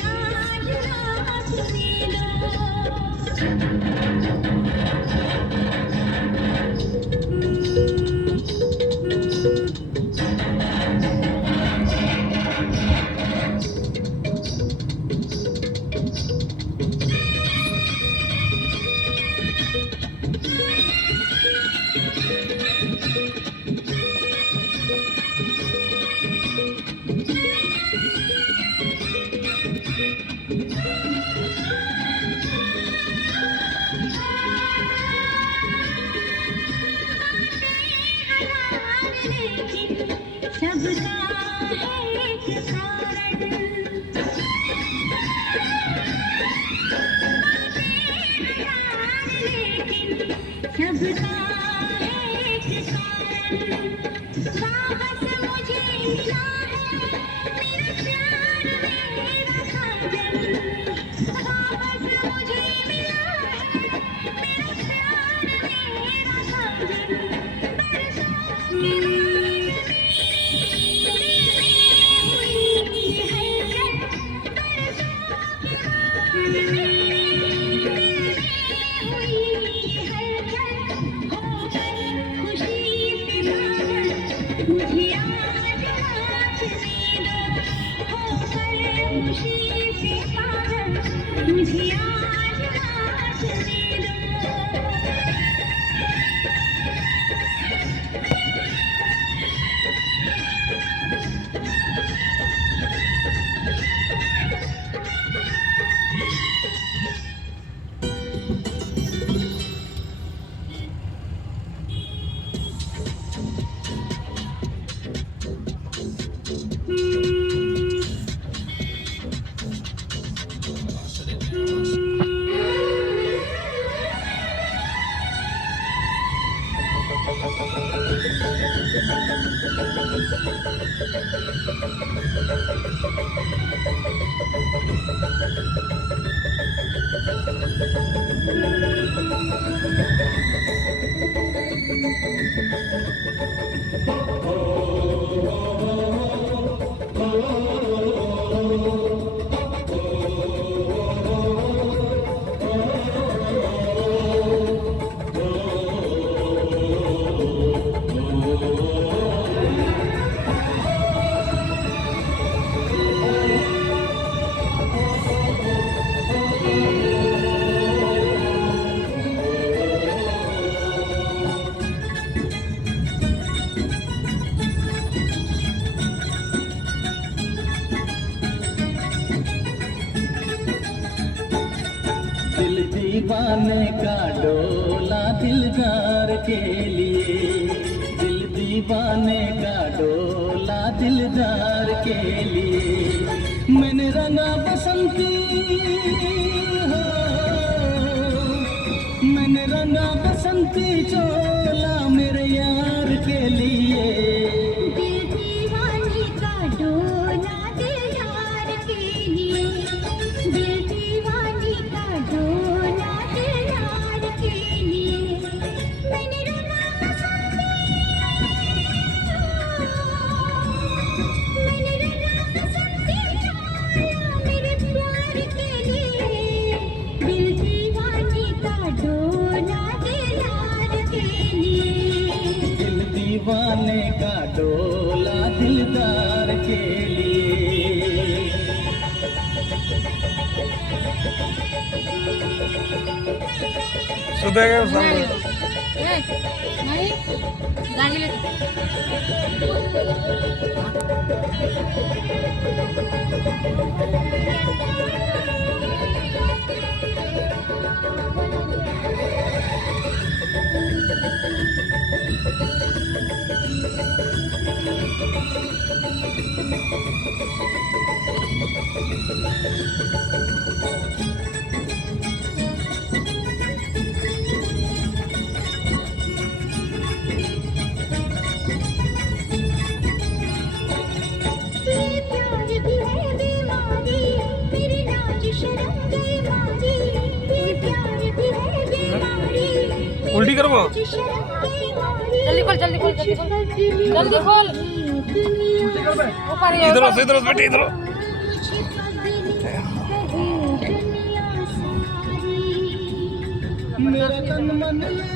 आज रात दे सबका एक कारण सबका एक कारण वापस मुझे मिला है मेरा प्यार मेरा साजन वापस मुझे मिला है मेरा प्यार मेरा साजन बरसों के मुझे आज रात दे दो होकर खुशी से पागल मुझे आज रात दे दो दिल दीवाने का डोला दिलदार के लिए दिल दीवाने का डोला दिलदार के लिए मैंने रंगा बसंती हो मैंने रंगा बसंती चोला मेरे यार के लिए दिल दीवाने का डोला दिलदार के लिए दिल दीवाने का डोला दिलदार के लिए मैंने रंगा बसंती चोला मेरे प्यार के लिए दिल दीवाने का डोला दिलदार के लिए दिल दीवाने का डोला दिलदार के लिए सुधा का सामने नाही गाडीला उल्टी करबो जल्दी खोल जल्दी खोल जल्दी खोल जल्दी खोल ऊपर इधर से बेटे इधर मेरा तन मन ये